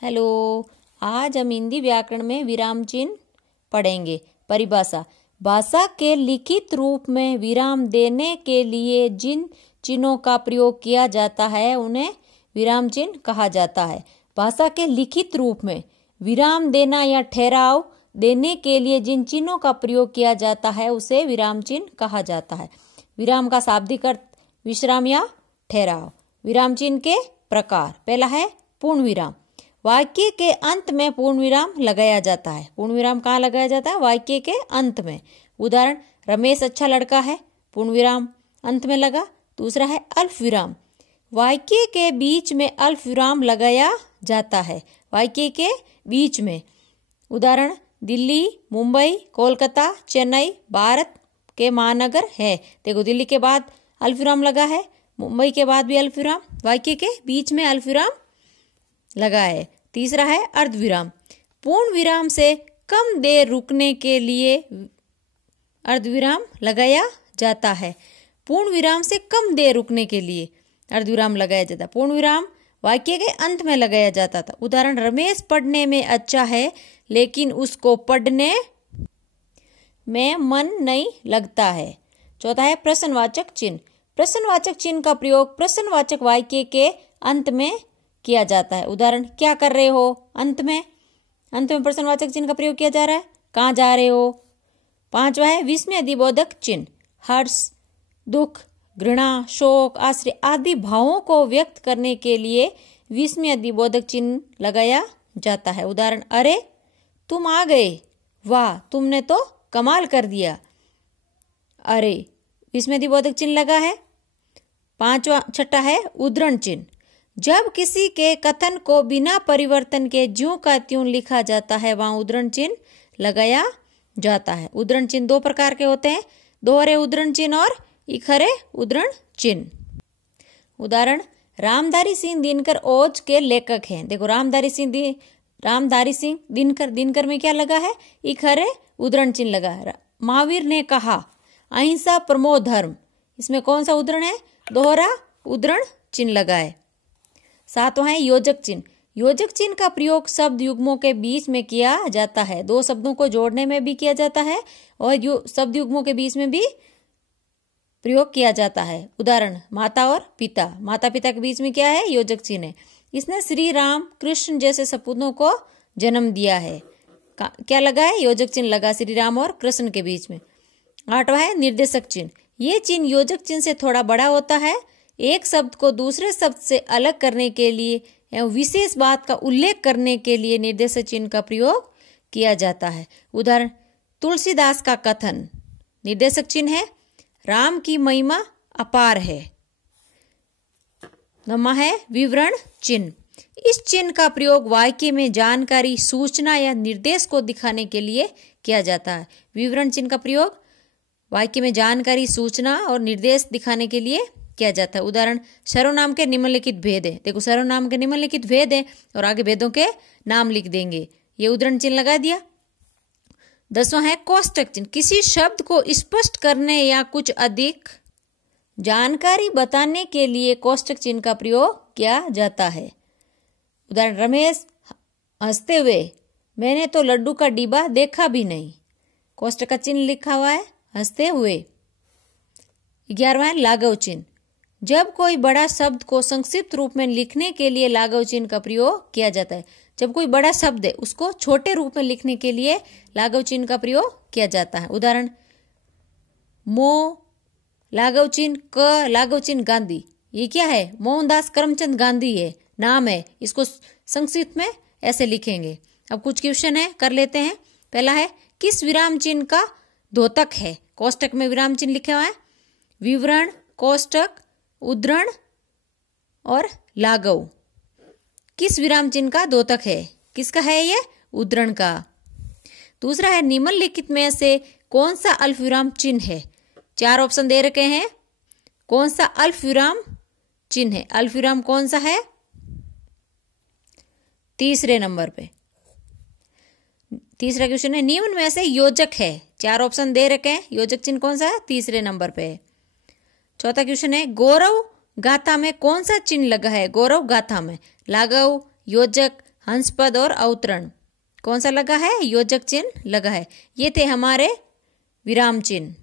Hello, आज हम हिंदी व्याकरण में विराम चिन्ह पढ़ेंगे। परिभाषा: भाषा के लिखित रूप में विराम देने के लिए जिन चिन्हों का प्रयोग किया जाता है उन्हें विराम चिन्ह कहा जाता है। भाषा के लिखित रूप में विराम देना या ठहराव देने के लिए जिन चिन्हों का प्रयोग किया जाता है उसे विराम चिन्ह कहा जाता है। विराम का शाब्दिक अर्थ विश्राम या ठहराव। विराम चिन्ह के प्रकार: पहला है पूर्ण विराम। वाक्य के अंत में पूर्ण विराम लगाया जाता है। पूर्ण विराम कहाँ लगाया जाता है? वाक्य के अंत में। उदाहरण: रमेश अच्छा लड़का है, पूर्ण विराम अंत में लगा। दूसरा है अल्प विराम। वाक्य के बीच में अल्प विराम लगाया जाता है, वाक्य के बीच में। उदाहरण: दिल्ली, मुंबई, कोलकाता, चेन्नई भारत के महानगर है। देखो, दिल्ली के बाद अल्प विराम लगा है, मुंबई के बाद भी अल्प विराम, वाक्य के बीच में अल्प विराम लगा है। तीसरा है अर्धविराम। पूर्ण विराम से कम देर रुकने के लिए अर्धविराम लगाया जाता है। पूर्ण विराम से कम देर रुकने के लिए अर्धविराम लगाया जाता है। पूर्ण विराम वाक्य के अंत में लगाया जाता था। उदाहरण: रमेश पढ़ने में अच्छा है लेकिन उसको पढ़ने में मन नहीं लगता है। चौथा है प्रश्नवाचक चिन्ह। प्रश्नवाचक चिन्ह का प्रयोग प्रश्नवाचक वाक्य के अंत में किया जाता है। उदाहरण: क्या कर रहे हो? अंत में प्रश्नवाचक चिन्ह का प्रयोग किया जा रहा है। कहाँ जा रहे हो? पांचवा है विस्मय अधिबोधक चिन्ह। हर्ष, दुख, घृणा, शोक, आश्चर्य आदि भावों को व्यक्त करने के लिए विस्मय अधिबोधक चिन्ह लगाया जाता है। उदाहरण: अरे तुम आ गए, वाह तुमने तो कमाल कर दिया। अरे विस्मय अधिबोधक चिन्ह लगा है। छठा है उद्धरण चिन्ह। जब किसी के कथन को बिना परिवर्तन के ज्यों का त्यों लिखा जाता है वहां उद्धरण चिन्ह लगाया जाता है। उद्धरण चिन्ह दो प्रकार के होते हैं: दोहरे उद्धरण चिन्ह और इखरे उद्धरण चिन्ह। उदाहरण: रामधारी सिंह दिनकर ओज के लेखक हैं। देखो, रामधारी सिंह दिनकर में क्या लगा है? इखरे उद्धरण चिन्ह लगा है। महावीर ने कहा अहिंसा परमो धर्म, इसमें कौन सा उद्धरण है? दोहरा उद्धरण चिन्ह लगा है। सातवां है योजक चिन्ह। योजक चिन्ह का प्रयोग शब्द युग्मों के बीच में किया जाता है। दो शब्दों को जोड़ने में भी किया जाता है और शब्द युग्मों के बीच में भी प्रयोग किया जाता है। उदाहरण: माता और पिता। माता पिता के बीच में क्या है? योजक चिन्ह है। इसने श्री राम कृष्ण जैसे सपूतों को जन्म दिया है। क्या लगा है? योजक चिन्ह लगा श्री राम और कृष्ण के बीच में। आठवां है निर्देशक चिन्ह। ये चिन्ह योजक चिन्ह से थोड़ा बड़ा होता है। एक शब्द को दूसरे शब्द से अलग करने के लिए एवं विशेष बात का उल्लेख करने के लिए निर्देशक चिन्ह का प्रयोग किया जाता है। उदाहरण: तुलसीदास का कथन। निर्देशक चिन्ह है। राम की महिमा अपार है। नौवां है विवरण चिन्ह। इस चिन्ह का प्रयोग वाक्य में जानकारी, सूचना या निर्देश को दिखाने के लिए किया जाता है। विवरण चिन्ह का प्रयोग वाक्य में जानकारी, सूचना और निर्देश दिखाने के लिए किया जाता है। उदाहरण: सर्वनाम के निम्नलिखित भेद है। देखो, सर्वनाम के निम्नलिखित भेद है और आगे भेदों के नाम लिख देंगे। ये उद्धरण चिन्ह लगा दिया। 10वां है कोष्टक चिन्ह। किसी शब्द को स्पष्ट करने या कुछ अधिक जानकारी बताने के लिए कोष्टक चिन्ह का प्रयोग किया जाता है। उदाहरण: रमेश हंसते हुए, मैंने तो लड्डू का डिब्बा देखा भी नहीं। कोष्टक का चिन्ह लिखा हुआ है हंसते हुए। 11वां है लाघव चिन्ह। जब कोई बड़ा शब्द को संक्षिप्त रूप में लिखने के लिए लाघव चिन्ह का प्रयोग किया जाता है। जब कोई बड़ा शब्द है उसको छोटे रूप में लिखने के लिए लाघव चिन्ह का प्रयोग किया जाता है। उदाहरण: मो लाघव चिन्ह क लाघव चिन्ह गांधी। ये क्या है? मोहनदास करमचंद गांधी है, नाम है। इसको संक्षिप्त में ऐसे लिखेंगे। अब कुछ क्वेश्चन है, कर लेते हैं। पहला है किस विराम चिन्ह का द्योतक है? कोष्टक में विराम चिन्ह लिखा हुआ है। विवरण, कोष्टक, उद्धरण और लाघव किस विराम चिन्ह का द्योतक है? किसका है ये? उद्धरण का। दूसरा है निम्नलिखित में से कौन सा अल्प विराम चिन्ह है? 4 ऑप्शन दे रखे हैं। कौन सा अल्प विराम चिन्ह है? अल्प विराम कौन सा है? तीसरे नंबर पे तीसरा क्वेश्चन है निम्न में से योजक है। 4 ऑप्शन दे रखे हैं। योजक चिन्ह कौन सा है? तीसरे नंबर पे है। चौथा क्वेश्चन है गौरव गाथा में कौन सा चिन्ह लगा है? गौरव गाथा में लाघव, योजक, हंस पद और अवतरण कौन सा लगा है? योजक चिन्ह लगा है। ये थे हमारे विराम चिन्ह।